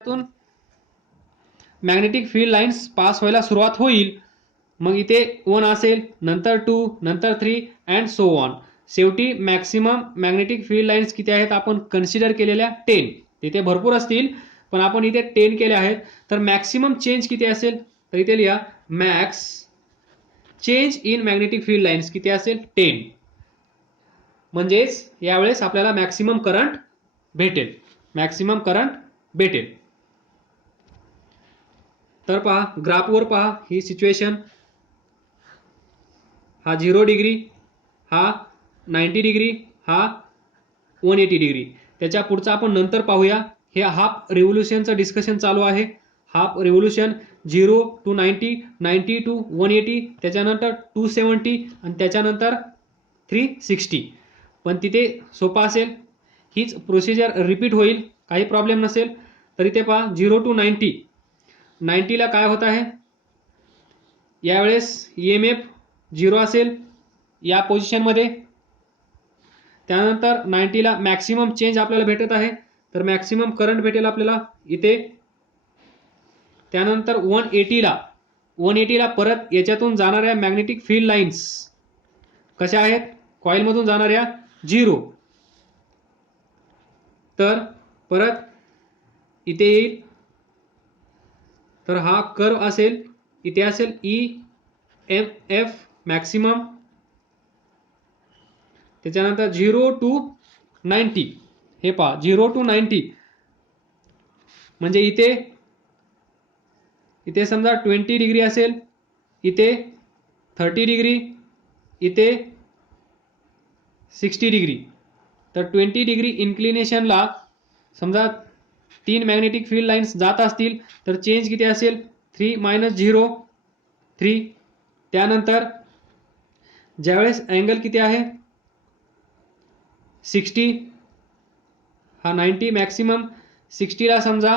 त्यातून magnetic field lines pass व्हायला सुरुवात होईल. मग इथे 1 असेल, नंतर 2, नंतर 3 अँड सो ऑन. शेवटी मॅक्सिमम मॅग्नेटिक फील्ड लाईन्स किती आहेत आपण कन्सिडर केलेल्या 10. तिथे भरपूर असतील पण आपण इथे 10 केले आहेत. तर मॅक्सिमम चेंज किती असेल तर इथे लिहा max change in magnetic field lines किती असेल 10. म्हणजेच यावेळेस आपल्याला मॅक्सिमम करंट भेटेल. मॅक्सिमम करंट भेटेल. तर पहा ग्राफवर पहा ही सिच्युएशन. हा 0 डिग्री, हा 90 डिग्री, हा 180 डिग्री. त्याच्या पुढचा आपण नंतर पाहूया. हे हाफ रिव्होल्यूशनचं डिस्कशन चालू आहे. हाफ रिव्होल्यूशन 0 to 90, 90 to 180, त्याच्यानंतर 270 आणि त्याच्यानंतर 360. पण तिथे सोपा असेल. हीच प्रोसिजर रिपीट होईल, काही प्रॉब्लेम नसेल. तर इथे पहा 0 to 90. 90 ला काय होत आहे यावेळेस EMF 0 असेल या पोझिशनमध्ये. त्यानंतर 90 ला मॅक्सिमम चेंज आपल्याला भेटत आहे. तर मॅक्सिमम करंट भेटेल आपल्याला इथे. त्यानंतर 180 ला परत याच्यातून जाणाऱ्या मॅग्नेटिक फील्ड लाईन्स कशा आहेत कॉइलमधून जाणाऱ्या 0. तर परत इथे येईल. तर हा कर्व असेल, इथे असेल EMF मॅक्सिमम. त्याच्यानंतर 0 to 90. हे पहा 0 to 90 म्हणजे इथे समजा 20 डिग्री असेल, इथे 30 डिग्री, इथे 60 डिग्री. तर 20 डिग्री इन्क्लिनेशनला समजा 3 मॅग्नेटिक फील्ड लाईन्स जात असतील तर चेंज किती असेल 3 - 0 3. त्यानंतर ज्यावेळेस अँगल किती आहे 60, हा 90 मॅक्सिमम. 60 ला समजा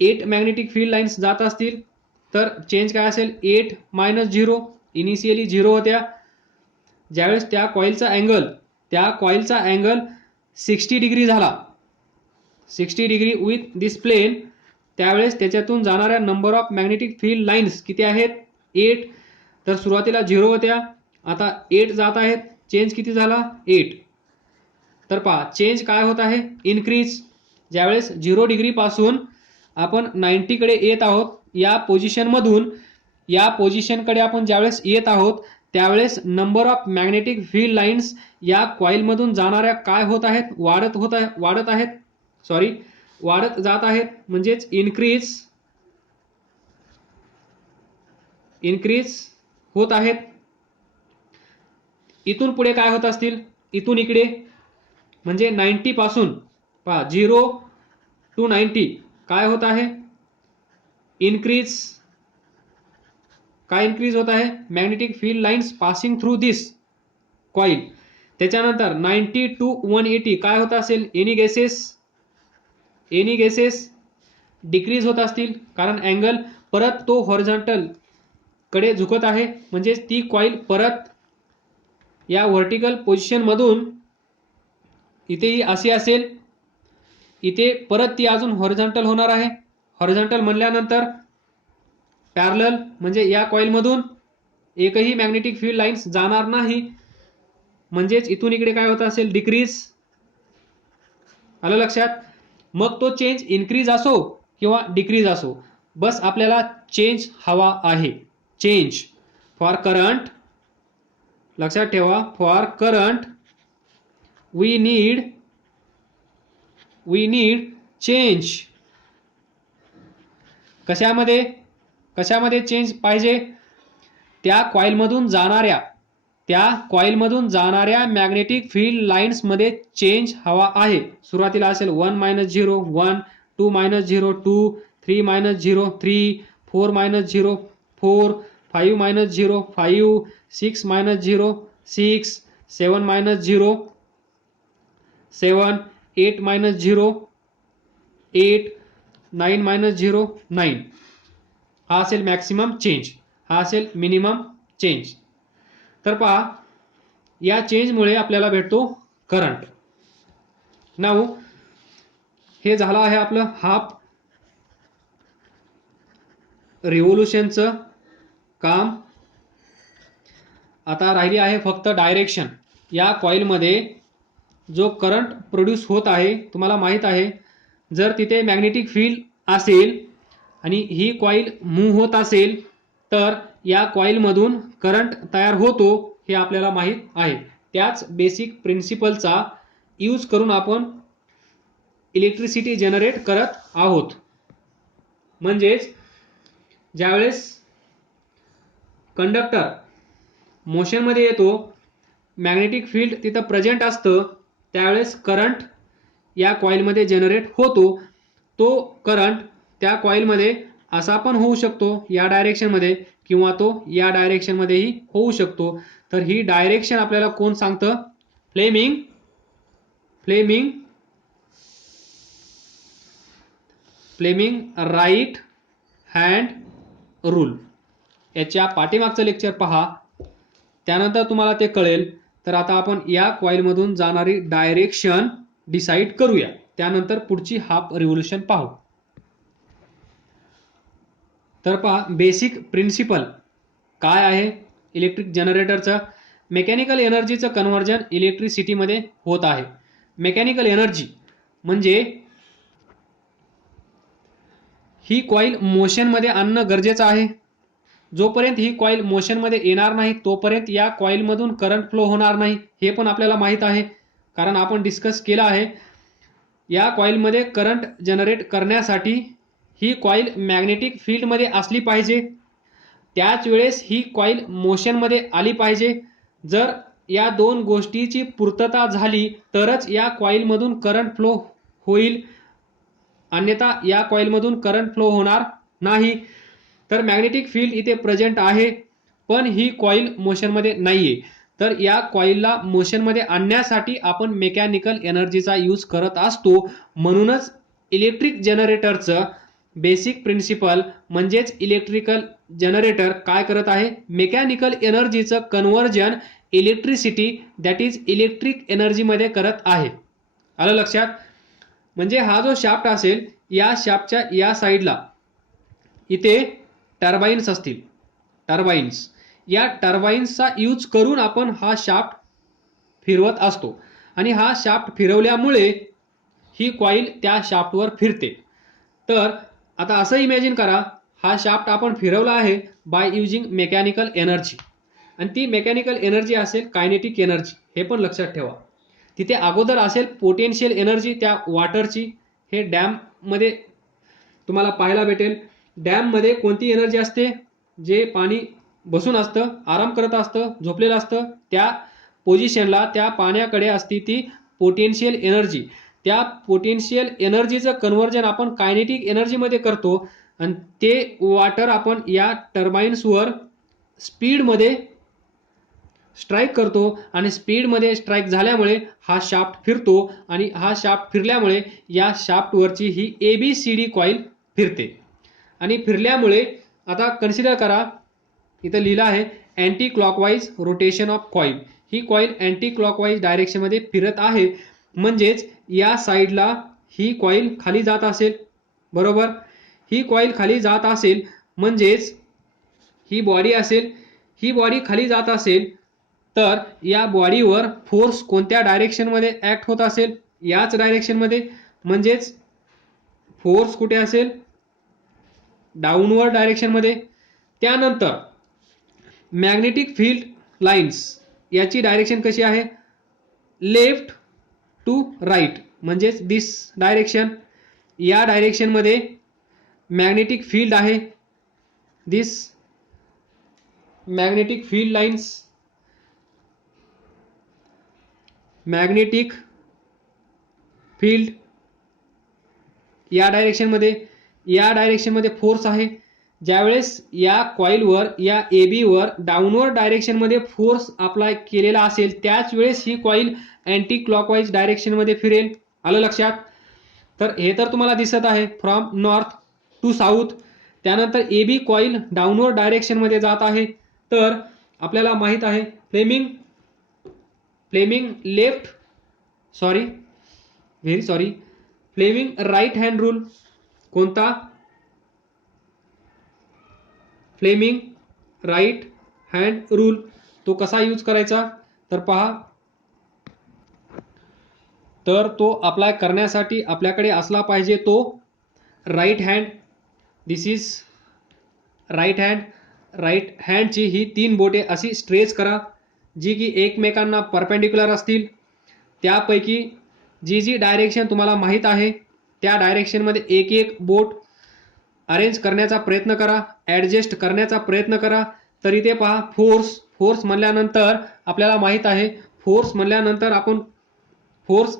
8 मॅग्नेटिक फील्ड लाईन्स जात असतील तर चेंज काय असेल 8 - 0. इनिशियली 0 होत्या. ज्यावेळेस त्या कॉइलचा अँगल 60 डिग्री झाला, 60 डिग्री विथ दिस प्लेन, त्यावेळेस त्याच्यातून जाणाऱ्या number of magnetic field lines किती आहेत 8. तर सुरुवातीला 0 होत्या, आता 8 जात आहेत. चेंज किती झाला 8. तर पहा चेंज काय होत आहे इन्क्रीज. ज्यावेळेस 0 डिग्री पासून आपण 90 कडे येत आहोत, या पोझिशनमधून या पोझिशनकडे आपण ज्यावेळेस येत आहोत त्यावेळेस number of magnetic field lines या कॉइलमधून जाणाऱ्या काय होत आहेत वाढत जात आहेत. म्हणजेच इन्क्रीज होत आहेत. इथून पुढे काय होत असतील इथून इकडे म्हणजे 90 पासून पहा 0 to 90 काय होत आहे इन्क्रीज. काय इन्क्रीज होत आहे magnetic field lines passing through this coil. त्याच्यानंतर 90 to 180 काय होत असेल एनी गेसेस डिक्रीज होत असतील, कारण अँगल परत तो हॉरिझॉन्टल कडे झुकत आहे. म्हणजे ती कॉइल परत या व्हर्टिकल पोझिशन मधून इथेही अशी असेल, इथे परत ती अजून हॉरिझॉन्टल होणार आहे. हॉरिझॉन्टल म्हणल्यानंतर पॅरलल म्हणजे या कॉइल मधून एकही मॅग्नेटिक फील्ड लाईन्स जाणार नाही. म्हणजेच इथून इकडे काय होत असेल डिक्रीज. आलं लक्षात. मग तो चेंज इन्क्रीज असो किंवा डिक्रीज असो, बस आपल्याला चेंज हवा आहे. चेंज फॉर करंट, लक्षात ठेवा, for current we need change. कशामध्ये चेंज पाहिजे त्या कॉइलमधून जाणाऱ्या मॅग्नेटिक फील्ड लाईन्स मध्ये चेंज हवा आहे. सुरुवातीला असेल 1 - 0 1, 2 - 0 2, 3 - 0 3, 4 - 0 4, 5 - 0 5, 6 - 0 6, 7 - 0 7, 8 - 0 8, 9 - 0 9. हा असेल मॅक्सिमम चेंज, हा असेल मिनिमम चेंज. तर पहा या चेंजमुळे आपल्याला भेटतो करंट. नाऊ हे झालं आहे आपलं हाफ रिव्होल्यूशनचं काम. आता राहिली आहे फक्त डायरेक्शन. या कॉइलमध्ये जो करंट प्रोड्यूस होत आहे, तुम्हाला माहित आहे जर तिथे मॅग्नेटिक फील्ड असेल आणि ही कॉइल मूव्ह होत असेल तर या कॉइलमधून करंट तयार होतो हे आपल्याला माहित आहे. त्याच बेसिक प्रिन्सिपलचा यूज करून आपण इलेक्ट्रिसिटी जनरेट करत आहोत. म्हणजेच ज्यावेळेस कंडक्टर मोशनमध्ये येतो, मॅग्नेटिक फील्ड तिथं प्रेझेंट असतं, त्यावेळेस करंट या कॉइलमध्ये जनरेट होतो. तो करंट त्या कॉइलमध्ये असा पण होऊ शकतो या डायरेक्शनमध्ये, किंवा तो या डायरेक्शनमध्येही होऊ शकतो. तर ही डायरेक्शन आपल्याला कोण सांगतं? Fleming right hand rule. याच्या पाठीमागचं लेक्चर पहा, त्यानंतर तुम्हाला ते कळेल. तर आता आपण या कॉइलमधून जाणारी डायरेक्शन डिसाईड करूया, त्यानंतर पुढची हाफ रिव्होल्यूशन पाहू. तर पहा, बेसिक प्रिन्सिपल काय आहे इलेक्ट्रिक जनरेटरचं? मेकॅनिकल एनर्जीचं कन्व्हर्जन इलेक्ट्रिसिटीमध्ये होत आहे. मेकॅनिकल एनर्जी म्हणजे ही कॉइल मोशनमध्ये आणणं गरजेचं आहे. जोपर्यंत ही कॉइल मोशनमध्ये येणार नाही तोपर्यंत या कॉइलमधून करंट फ्लो होणार नाही, हे पण आपल्याला माहित आहे, कारण आपण डिस्कस केलं आहे. या कॉइलमध्ये करंट जनरेट करण्यासाठी ही कॉइल मॅग्नेटिक फील्डमध्ये असली पाहिजे, त्याच वेळेस ही कॉइल मोशनमध्ये आली पाहिजे. जर या दोन गोष्टीची पूर्तता झाली तरच या कॉइलमधून करंट फ्लो होईल, अन्यथा या कॉइलमधून करंट फ्लो होणार नाही. तर मॅग्नेटिक फील्ड इथे प्रेझेंट आहे, पण ही कॉइल मोशनमध्ये नाहीये. तर या कॉइलला मोशनमध्ये आणण्यासाठी आपण मेकॅनिकल एनर्जीचा यूज करत असतो. म्हणूनच इलेक्ट्रिक जनरेटरचं बेसिक प्रिन्सिपल म्हणजेच इलेक्ट्रिकल जनरेटर काय करत आहे? मेकॅनिकल एनर्जीचं conversion electricity that is electric एनर्जीमध्ये करत आहे. आलं लक्षात? म्हणजे हा जो शाफ्ट असेल, या शाफ्टच्या या साईडला इथे टर्बाइन्स असतील, टर्बाइन्स. या टर्बाइन्सचा यूज करून आपण हा शाफ्ट फिरवत असतो, आणि हा शाफ्ट फिरवल्यामुळे ही कॉइल त्या शाफ्टवर फिरते. तर आता असं इमॅजिन करा, हा शाफ्ट आपण फिरवला आहे बाय युजिंग मेकॅनिकल एनर्जी, आणि ती मेकॅनिकल एनर्जी असेल कायनेटिक एनर्जी. हे पण लक्षात ठेवा. तिथे अगोदर असेल पोटेन्शियल एनर्जी त्या वॉटरची. हे डॅममध्ये तुम्हाला पाहायला भेटेल. डॅममध्ये कोणती एनर्जी असते? जे पाणी बसून असतं, आराम करत असतं, झोपलेलं असतं, त्या पोझिशनला त्या पाण्याकडे असते ती पोटेन्शियल एनर्जी. त्या पोटेन्शियल एनर्जीचं कन्व्हर्जन आपण कायनेटिक एनर्जीमध्ये करतो, आणि ते वॉटर आपण या टर्बाइन्सवर स्पीडमध्ये स्ट्राईक करतो, आणि स्पीडमध्ये स्ट्राईक झाल्यामुळे हा शाफ्ट फिरतो, आणि हा शाफ्ट फिरल्यामुळे या शाफ्टवरची ही ABCD कॉइल फिरते. आणि फिरल्यामुळे आता कन्सिडर करा, इथं लिहिलं आहे anti clockwise rotation of coil. ही कॉइल अँटी क्लॉकवाईज डायरेक्शनमध्ये फिरत आहे, म्हणजेच या साईडला ही कॉइल खाली जात असेल, बरोबर? ही कॉइल खाली जात असेल म्हणजेच ही बॉडी असेल, ही बॉडी खाली जात असेल, तर या बॉडीवर फोर्स कोणत्या डायरेक्शनमध्ये ऍक्ट होत असेल? याच डायरेक्शनमध्ये. म्हणजेच फोर्स कुठे असेल? डाऊनवर्ड डायरेक्शनमध्ये. त्यानंतर मॅग्नेटिक फील्ड लाईन्स याची डायरेक्शन कशी आहे? लेफ्ट टू राईट, म्हणजेच दिस डायरेक्शन. या डायरेक्शनमध्ये मॅग्नेटिक फील्ड आहे. This magnetic field lines, magnetic field या डायरेक्शनमध्ये फोर्स आहे. ज्यावेळेस या कॉइलवर या AB वर डाऊनवर्ड डायरेक्शनमध्ये फोर्स अप्लाय केलेला असेल, त्याच वेळेस ही कॉइल अँटी क्लॉकवाईज डायरेक्शनमध्ये फिरेल. आलं लक्षात? तर हे तर तुम्हाला दिसत आहे फ्रॉम नॉर्थ टू साऊथ. त्यानंतर AB कॉइल डाऊनवर्ड डायरेक्शनमध्ये जात आहे. तर आपल्याला माहित आहे Fleming Fleming right hand rule कोणता? फ्लेमिंग राईट हँड रूल तो कसा यूज करायचा तर पहा, तर तो अप्लाय करण्यासाठी आपल्याकडे असला पाहिजे तो right hand. This is right hand. Right हँडची ही 3 बोटे अशी स्ट्रेच करा जी की एकमेकांना परपेंडिक्युलर असतील. त्यापैकी जी जी डायरेक्शन तुम्हाला माहीत आहे त्या डायरेक्शनमध्ये एक एक बोट अरेंज करण्याचा प्रयत्न करा, ॲडजस्ट करण्याचा प्रयत्न करा. तर इथे पहा फोर्स म्हणल्यानंतर आपल्याला माहीत आहे, फोर्स म्हणल्यानंतर आपण फोर्स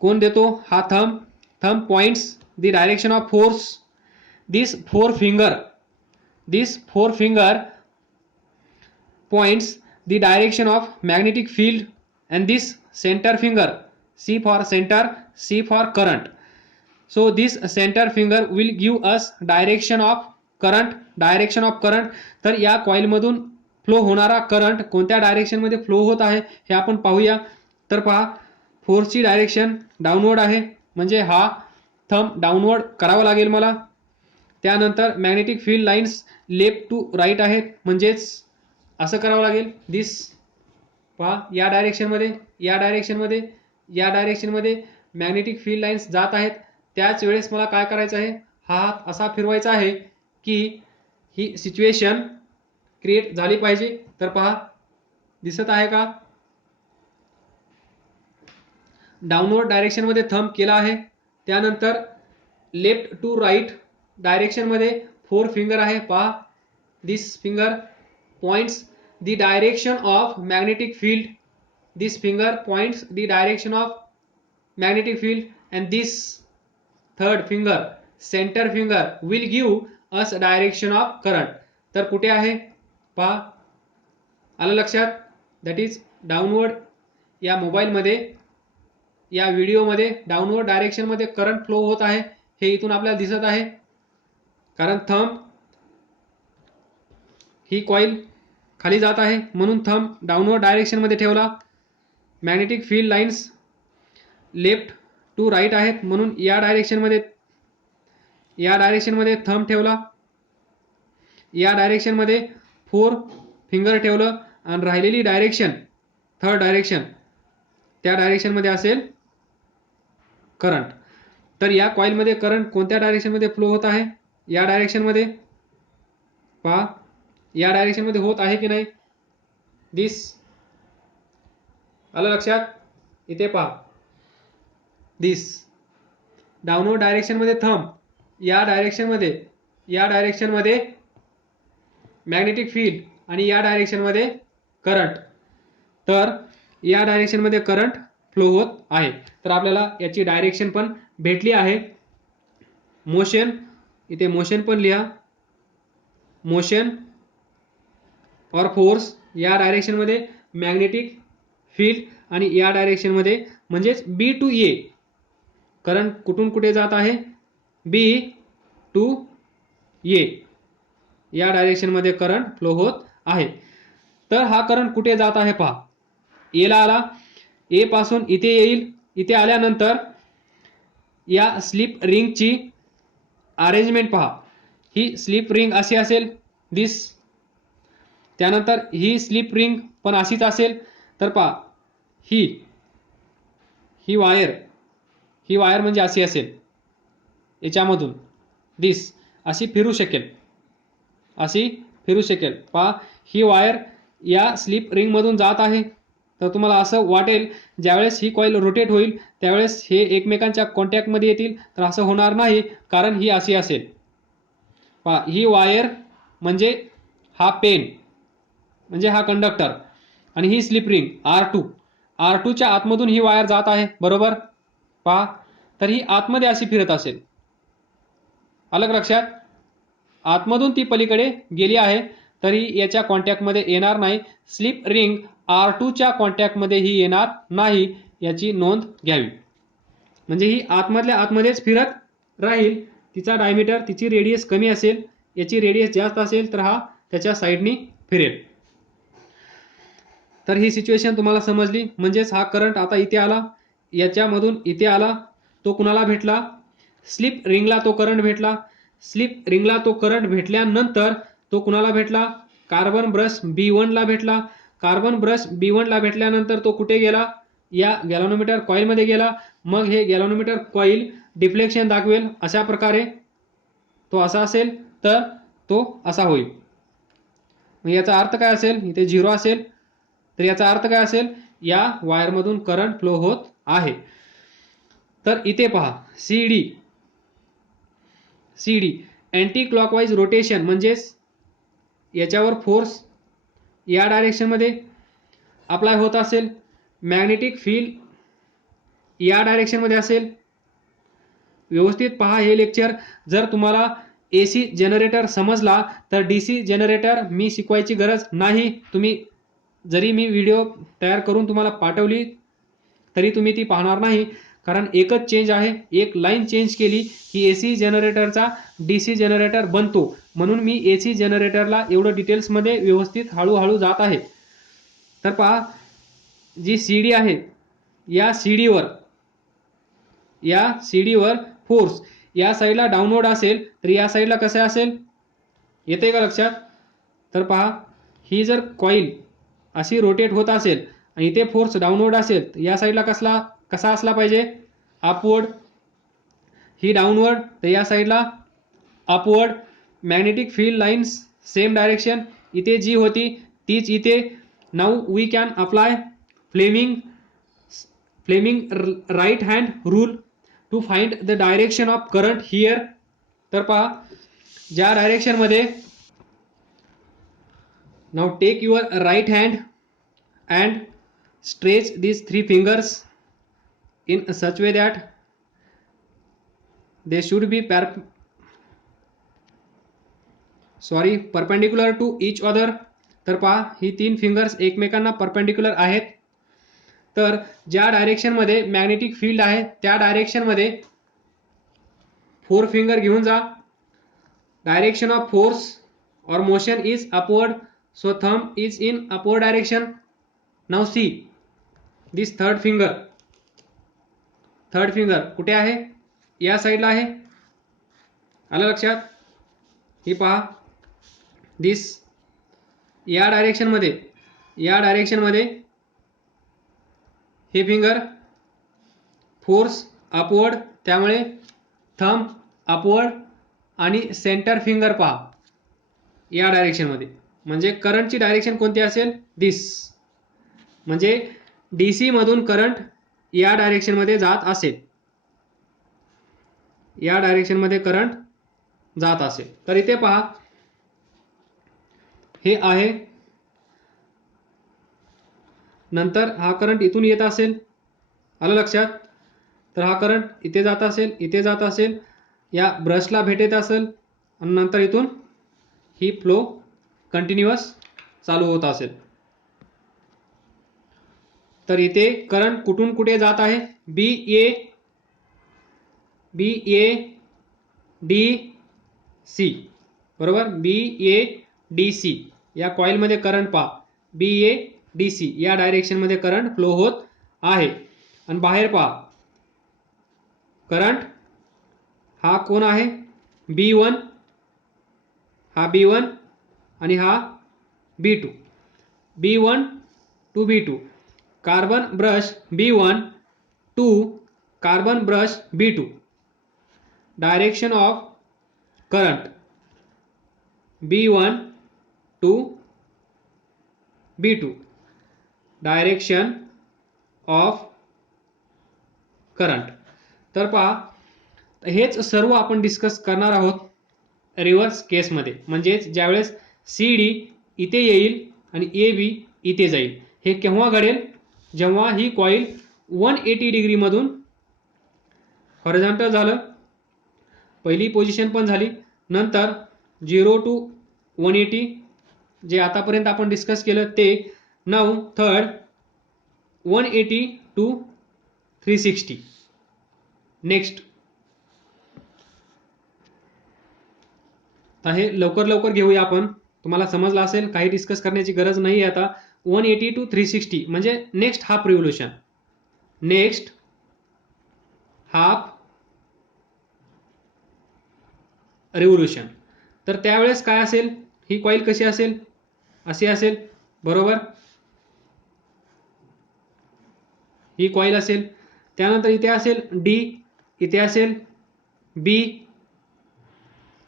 कोण देतो? हा thumb points the direction of force. This four finger points the direction of magnetic field, and this center finger, C for center, C for current. So this center finger will give us direction of current. तर या coil मधून flow होणारा current कोणत्या direction मध्ये flow होत आहे हे आपण पाहूया. तर पहा, फोर्सची डायरेक्शन डाऊनवर्ड आहे, म्हणजे हा थंब डाऊनवर्ड करावा लागेल मला. त्यानंतर magnetic field lines left to right आहेत, म्हणजेच असं करावं लागेल. दिस पहा, या डायरेक्शनमध्ये मॅग्नेटिक फील्ड लाईन्स जात आहेत. त्याच वेळेस मला काय करायचं आहे, हा हात असा फिरवायचा आहे की ही सिच्युएशन क्रिएट झाली पाहिजे. तर पहा, दिसत आहे का? डाऊनवर्ड डायरेक्शनमध्ये थंब केला आहे. त्यानंतर लेफ्ट टू राईट डायरेक्शनमध्ये 4 फिंगर आहे. पहा, दिस finger points the direction of magnetic field. This finger points the direction of magnetic field, and this third finger, center finger, will give us direction of current. तर कुठे आहे पहा, आलं लक्षात? That is downward. या मोबाईलमध्ये या व्हिडिओमध्ये डाऊनवर्ड डायरेक्शनमध्ये करंट फ्लो होत आहे हे इथून आपल्याला दिसत आहे, कारण थंब ही कॉइल खाली जात आहे म्हणून थंब डाऊनवर्ड डायरेक्शनमध्ये ठेवला. Magnetic field lines left to right आहेत म्हणून या डायरेक्शनमध्ये थंब ठेवला. या डायरेक्शनमध्ये 4 फिंगर ठेवलं आणि राहिलेली डायरेक्शन, थर्ड डायरेक्शन, त्या डायरेक्शनमध्ये असेल करंट. तर या कॉइलमध्ये करंट कोणत्या डायरेक्शनमध्ये फ्लो होत आहे? या डायरेक्शनमध्ये. पहा, या डायरेक्शनमध्ये होत आहे की नाही? दिस आलं लक्षात? इथे पहा, दिस डाऊनवर्ड डायरेक्शनमध्ये थंब, या डायरेक्शनमध्ये मॅग्नेटिक फील्ड आणि या डायरेक्शनमध्ये करंट. तर या डायरेक्शनमध्ये करंट फ्लो होत आहे. तर आपल्याला याची डायरेक्शन पण भेटली आहे. मोशन, इथे मोशन पण लिहा. मोशन और फोर्स या डायरेक्शनमध्ये मॅग्नेटिक फील्ड आणि या डायरेक्शनमध्ये म्हणजेच बी टू ए करंट कुठून कुठे जात आहे? बी टू ए या डायरेक्शनमध्ये करंट फ्लो होत आहे. तर हा करंट कुठे जात आहे पहा, एला आला, ए पासून इथे येईल. इथे आल्यानंतर या स्लिप रिंगची अरेंजमेंट पहा. ही स्लिप रिंग अशी असेल, दिस. त्यानंतर ही स्लिप रिंग पण अशीच असेल. तर पहा, ही वायर म्हणजे अशी असेल, याच्यामधून दिस अशी फिरू शकेल. पहा, ही वायर या स्लिप रिंग मधून जात आहे. तर तुम्हाला असं वाटेल ज्यावेळेस ही कॉइल रोटेट होईल त्यावेळेस हे एकमेकांच्या कॉन्टॅक्टमध्ये येतील. तर असं होणार नाही, कारण ही अशी असेल. पहा, ही वायर म्हणजे हा पेन, म्हणजे हा कंडक्टर, आणि ही स्लिप रिंग R2 च्या आतमधून ही वायर जात आहे, बरोबर? पहा, तर ही आतमध्ये अशी फिरत असेल. आलं लक्षात? आतमधून ती पलीकडे गेली आहे, तरी याच्या कॉन्टॅक्टमध्ये येणार नाही. स्लिप रिंग R2 च्या कॉन्टॅक्टमध्ये ही येणार नाही, याची नोंद घ्यावी. म्हणजे ही आतमधल्या आतमध्येच फिरत राहील. तिचा डायमीटर, तिची रेडियस कमी असेल, याची रेडियस जास्त असेल तर हा त्याच्या साईडनी फिरेल. तर ही सिच्युएशन तुम्हाला समजली. म्हणजेच हा करंट आता इथे आला, याच्यामधून इथे आला, तो कुणाला भेटला, स्लिप रिंगला तो करंट भेटला. स्लिप रिंगला तो करंट भेटल्यानंतर तो कुणाला भेटला, कार्बन ब्रश B1 ला भेटला. कार्बन ब्रश B1 ला भेटल्यानंतर तो कुठे गेला, या गॅल्व्हनोमीटर कॉईल मध्ये गेला. मग हे गॅल्व्हनोमीटर कॉईल डिफ्लेक्शन दाखवेल अशा प्रकारे. तो असा असेल तर तो असा होईल. मग याचा अर्थ काय असेल, इथे 0 असेल तर याचा अर्थ काय असेल, या वायरमधून करंट फ्लो होत आहे. तर इथे पहा CD अँटी क्लॉकवाईज रोटेशन म्हणजेच याच्यावर फोर्स या डायरेक्शनमध्ये अप्लाय होत असेल, मॅग्नेटिक फील्ड या डायरेक्शनमध्ये असेल. व्यवस्थित पहा हे लेक्चर. जर तुम्हाला AC जनरेटर समजला तर DC जनरेटर मी शिकवायची गरज नाही. तुम्ही जरी मी व्हिडिओ तयार करून तुम्हाला पाठवली तरी तुम्ही ती पाहणार नाही, कारण एकच चेंज आहे. एक लाईन चेंज केली की AC जनरेटरचा DC जनरेटर बनतो. म्हणून मी AC जनरेटरला एवढं डिटेल्समध्ये व्यवस्थित हळूहळू जात आहे. तर पहा जी CD आहे, या सीडीवर फोर्स या साईडला डाऊनवर्ड असेल तर या साईडला कसं असेल, येते का लक्षात. तर पहा ही जर कॉईल अशी रोटेट होत असेल आणि इथे फोर्स डाऊनवर्ड असेल तर या साईडला कसा असला पाहिजे, अपवर्ड. ही डाऊनवर्ड तर या साईडला upward. Magnetic field lines same direction. इथे जी होती तीच इथे. Now we can apply Fleming right hand rule to find the direction of current here. तर पहा ज्या डायरेक्शन मध्ये, now take your right hand and stretch these 3 fingers in such way that they should be perpendicular to each other. तर पहा ही 3 fingers एकमेकांना perpendicular आहेत. तर ज्या डायरेक्शन मध्ये मॅग्नेटिक फील्ड आहे त्या डायरेक्शन मध्ये 4 फिंगर घेऊन जा. डायरेक्शन ऑफ फोर्स और motion is upward, so thumb is in upward direction. Now see this third finger कुठे आहे, या साईडला आहे. आलं लक्षात. ही पहा दिस या डायरेक्शन मध्ये हे फिंगर फोर्स अपवर्ड, त्यामुळे थंब अपवर्ड आणि सेंटर फिंगर पहा या डायरेक्शन मध्ये. म्हणजे करंटची डायरेक्शन कोणती असेल, दिस. म्हणजे DC मधून करंट या डायरेक्शन मध्ये जात असेल, या डायरेक्शन मध्ये करंट जात असेल. तर इथे पहा हे आहे. नंतर हा करंट इथून येत असेल, आलं लक्षात. तर हा करंट इथे जात असेल, या ब्रशला भेटत असेल आणि नंतर इथून ही फ्लो कंटिन्युअस चालू होत असेल. तर इथे करंट कुठून कुठे जात आहे, BA बरोबर. BA-DC या कॉईल मध्ये करंट पहा, BA-DC या डायरेक्शन मध्ये करंट फ्लो होत आहे. आणि बाहेर पहा करंट हा कोण आहे, B1, हा B1 आणि हा B2. B1 to B2, carbon brush B1 to carbon brush B2. Direction of current B1 to B2. Direction of current. तर पहा हेच सर्व आपण डिस्कस करणार आहोत रिव्हर्स केसमध्ये. म्हणजेच ज्यावेळेस CD इथे येईल आणि AB इथे जाईल. हे केव्हा घडेल, जेव्हा ही कॉईल 180 डिग्री मधून हॉरिझॉन्टल झालं, पहिली पोझिशन पण झाली, नंतर 0 to 180 जे आतापर्यंत आपण डिस्कस केलं ते. Now third 180 to 360. नेक्स्ट हे लवकर घेऊया आपण. तुम्हाला समजलं असेल, काही डिस्कस करण्याची गरज नाही आता. 180 to 360 म्हणजे next half revolution. Next half revolution. तर त्यावेळेस काय असेल, ही कॉईल कशी असेल, अशी असेल बरोबर, ही कॉईल असेल. त्यानंतर इथे असेल डी, इथे असेल बी,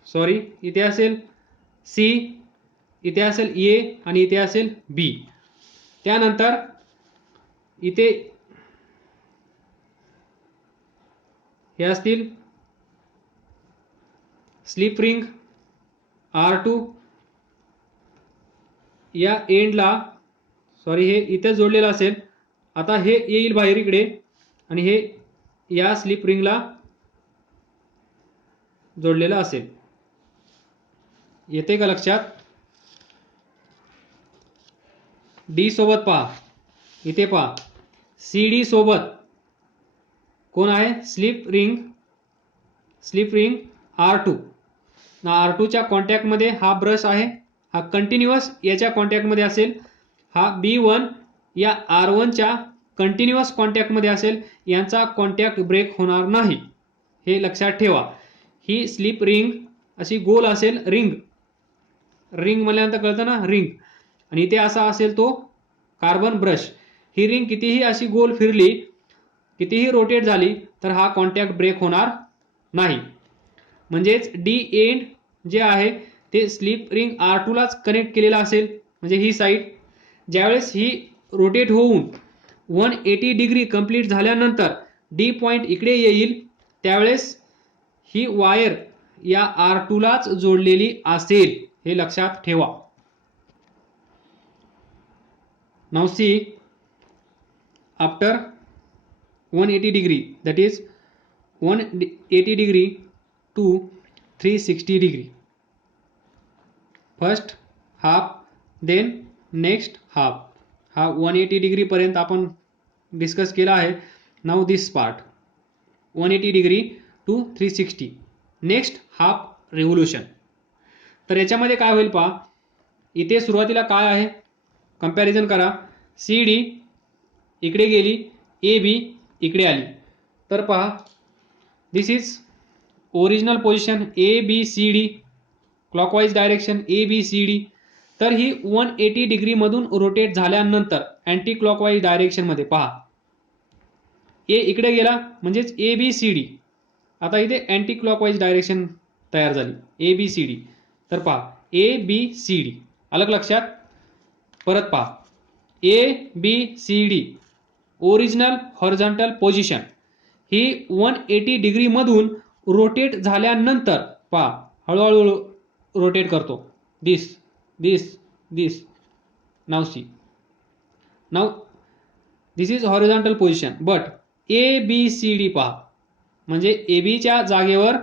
सॉरी इथे असेल सी, इथे असेल ए आणि इथे असेल बी. त्यानंतर इथे हे असतील स्लिप रिंग R2, या एंडला सॉरी हे इथे जोडलेलं असेल. आता हे येईल बाहेर इकडे आणि हे या स्लिप रिंगला जोडलेलं असेल. येते का लक्षात? डी सोबत पहा, इथे पहा CD सोबत कोण आहे, स्लिप रिंग R2. R2 च्या कॉन्टॅक्टमध्ये हा ब्रश आहे, हा कंटिन्युअस याच्या कॉन्टॅक्टमध्ये असेल. हा B1 या R1 च्या कंटिन्युअस कॉन्टॅक्टमध्ये असेल. यांचा कॉन्टॅक्ट ब्रेक होणार नाही, हे लक्षात ठेवा. ही स्लिप रिंग अशी गोल असेल, रिंग म्हणल्यानंतर कळतं ना, रिंग. आणि इथे असा असेल तो कार्बन ब्रश. ही रिंग कितीही अशी गोल फिरली, कितीही रोटेट झाली तर हा कॉन्टॅक्ट ब्रेक होणार नाही. म्हणजेच डी एंड जे आहे ते स्लिप रिंग R2 लाच कनेक्ट केलेला असेल. म्हणजे ही साईड ज्यावेळेस ही रोटेट होऊन 180 डिग्री कंप्लीट झाल्यानंतर डी पॉइंट इकडे येईल, त्यावेळेस ही वायर या R2 लाच जोडलेली असेल, हे लक्षात ठेवा. Now see after 180 degree, that is 180 degree to 360 degree. First half, then next half. हा 180 डिग्री पर्यंत आपण डिस्कस केला आहे. Now this part 180 degree to 360. Next half revolution. तर याच्यामध्ये काय होईल पहा, इथे सुरुवातीला काय आहे कंपॅरिझन करा. CD इकडे गेली, AB इकडे आली. तर पहा this is original position ABCD, clockwise direction ABCD. तर ही 180 डिग्री मधून रोटेट झाल्यानंतर अँटी क्लॉकवाईज डायरेक्शन मध्ये पहा, A इकडे गेला म्हणजेच ABCD. आता इथे अँटी क्लॉकवाईज डायरेक्शन तयार झाली ABCD. तर पहा ABCD, आलं लक्षात? परत पहा ABCD ओरिजिनल हॉरिझॉन्टल पोझिशन. ही 180 डिग्री मधून रोटेट झाल्यानंतर पहा हळूहळू रोटेट करतो. This this this. Now see, now this is horizontal position. But ABCD पहा, म्हणजे AB च्या जागेवर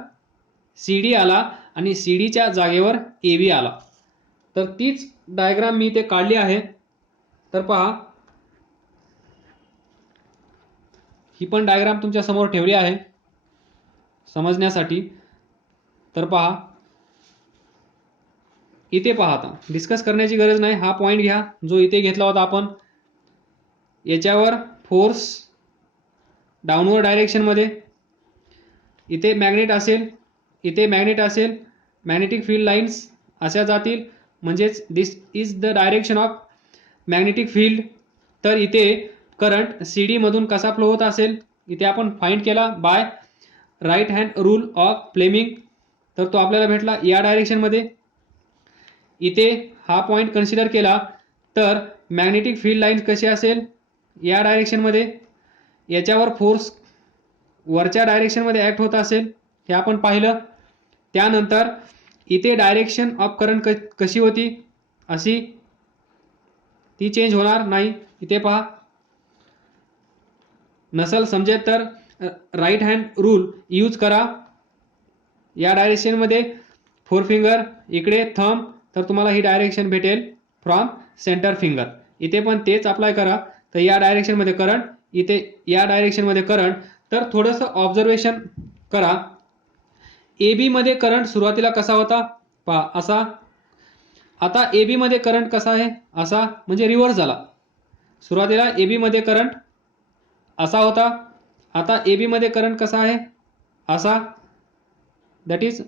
CD आला आणि CD च्या जागेवर AB आला. तर तीच डायग्राम मी इथे काढली आहे. तर पहा ही पण डायग्राम तुमच्या समोर ठेवली आहे समजण्यासाठी. तर पहा इथे पहा, आता डिस्कस करण्याची गरज नाही. हा पॉइंट घ्या जो इथे घेतला होता आपण. याच्यावर फोर्स डाऊनवर्ड डायरेक्शन मध्ये. इथे मॅग्नेट असेल, इथे मॅग्नेट असेल. मॅग्नेटिक फील्ड लाईन्स अशा जातील, म्हणजेच this is the direction of magnetic field. तर इथे करंट CD मधून कसा फ्लो होत असेल इथे आपण फाइंड केला by right hand rule of Fleming. तर तो आपल्याला भेटला या डायरेक्शन मध्ये. इथे हा पॉइंट कन्सिडर केला तर मॅग्नेटिक फील्ड लाईन कशी असेल या डायरेक्शन मध्ये. याच्यावर फोर्स वरच्या डायरेक्शन मध्ये ऍक्ट होत असेल हे आपण पाहिलं. त्यानंतर इथे डायरेक्शन ऑफ करंट कशी होती, अशी, ती चेंज होणार नाही. इथे पहा, नसल समजेल तर राईट हँड रूल यूज करा. या डायरेक्शन मध्ये फोर फिंगर, इकडे थंब, तर तुम्हाला ही डायरेक्शन भेटेल फ्रॉम सेंटर फिंगर. इथे पण तेच अप्लाय करा. तर या डायरेक्शन मध्ये करंट, इथे या डायरेक्शन मध्ये करंट. तर थोडंसं ऑब्झर्वेशन करा. AB मध्ये करंट सुरुवातीला कसा होता पहा, असा. आता AB मध्ये करंट कसा आहे, असा, म्हणजे रिव्हर्स झाला. सुरुवातीला AB मध्ये करंट असा होता, आता AB मध्ये करंट कसा आहे, असा. That is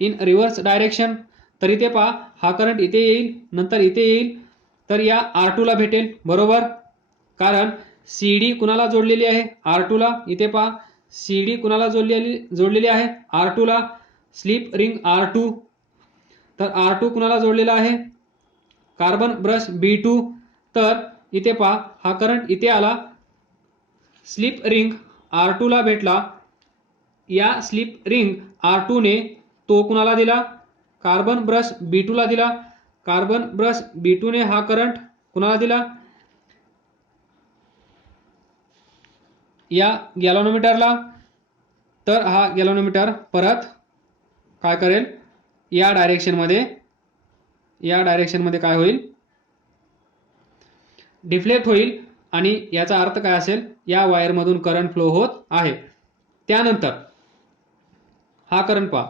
in reverse direction, तर इथे पहा हा करंट इथे येईल, नंतर इथे येईल, तर या R2 ला भेटेल, बरोबर. कारण CD कुणाला जोडलेली आहे, R2 ला. इथे पहा CD कुणाला जोडलेली आहे, R2 ला. स्लिप रिंग R2, तर R2 कुणाला जोडलेला आहे, कार्बन ब्रश B2. तर इथे पहा हा करंट इथे आला, स्लिप रिंग R2 ला भेटला. या स्लिप रिंग R2 ने तो कुणाला दिला, कार्बन ब्रश B2 ला दिला. कार्बन ब्रश B2 ने हा करंट कुणाला दिला, या गॅल्व्हनोमीटरला. तर हा गॅल्व्हनोमीटर परत काय करेल, या डायरेक्शनमध्ये काय होईल, डिफ्लेक्ट होईल. आणि याचा अर्थ काय असेल, या वायरमधून करंट फ्लो होत आहे. त्यानंतर हा करंट पहा,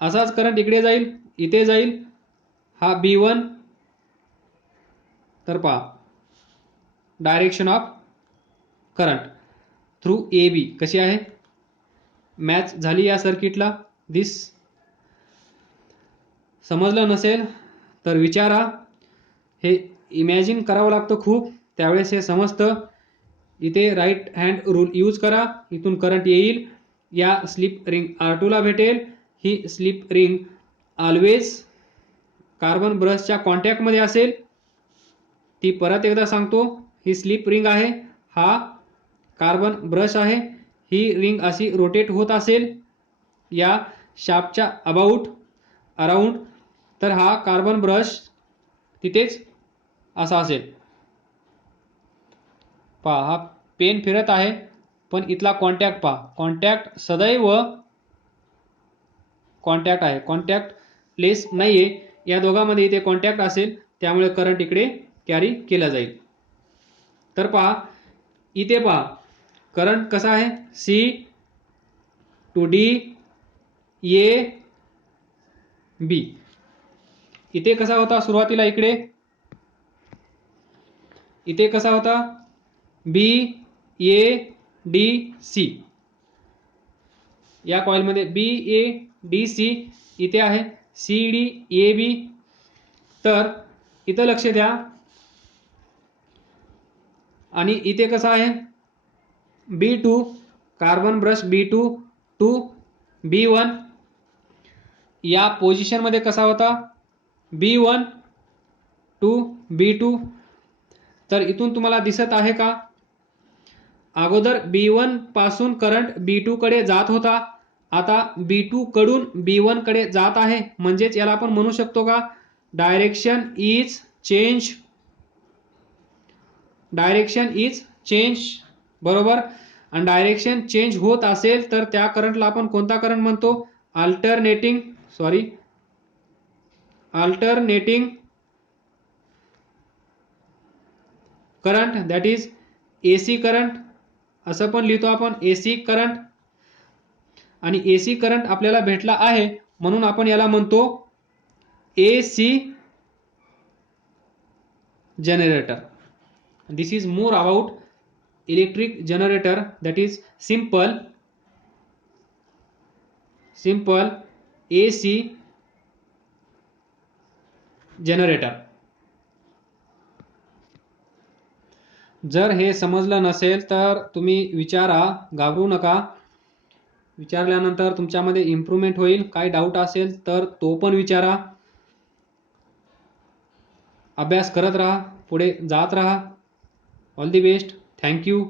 असाच करंट इकडे जाईल, इथे जाईल, हा B1. तर पहा direction of current through AB कशी आहे, मॅच झाली या सर्किटला. दिस समजलं नसेल तर विचारा, हे इमॅजिन करावं लागतं खूप, त्यावेळेस हे समजतं. इथे राईट हँड रूल यूज करा, इथून करंट येईल, या स्लिप रिंग R2 ला भेटेल. ही स्लिप रिंग ऑलवेज कार्बन ब्रशच्या कॉन्टॅक्टमध्ये असेल. ती परत एकदा सांगतो, ही स्लिप रिंग आहे, हा कार्बन ब्रश आहे. ही रिंग अशी रोटेट होत असेल या शाफ्टच्या अराउंड. तर हा कार्बन ब्रश तिथेच असा असेल. पहा हा पेन फिरत आहे, पण इथला कॉन्टॅक्ट पहा, कॉन्टॅक्ट सदैव कॉन्टॅक्ट आहे, कॉन्टॅक्ट प्लेस नाहीये. या दोघांमध्ये इथे कॉन्टॅक्ट असेल, त्यामुळे करंट इकडे कॅरी केला जाईल. तर पहा इथे पहा करंट कसा आहे, C to D A B. इथे कसा होता सुरुवातीला, इथे कसा होता, B A D C. या कॉइलमध्ये B A D C, इथे आहे C D A B. तर इथं लक्ष द्या, आणि इथे कसा आहे B2, carbon brush B2 to B1. या पोझिशन मध्ये कसा होता B1 टू B2. तर इथून तुम्हाला दिसत आहे का, अगोदर B1 पासून करंट B2 कडे जात होता, आता B2 कडून B1 कडे जात आहे. म्हणजेच याला आपण म्हणू शकतो का, डायरेक्शन इज चेंज, बरोबर. आणि डायरेक्शन चेंज होत असेल तर त्या करंटला आपण कोणता करंट म्हणतो, alternating current, that is AC current. असं पण लिहितो आपण, AC करंट. आणि AC करंट आपल्याला भेटला आहे म्हणून आपण याला म्हणतो AC generator. This is more about electric generator, that is simple AC generator. जर हे समजलं नसेल तर तुम्ही विचारा, घाबरू नका. विचारल्यानंतर तुमच्यामध्ये इम्प्रूव्हमेंट होईल. काही डाऊट असेल तर तो पण विचारा. अभ्यास करत राहा, पुढे जात राहा. All the best. थँक्यू.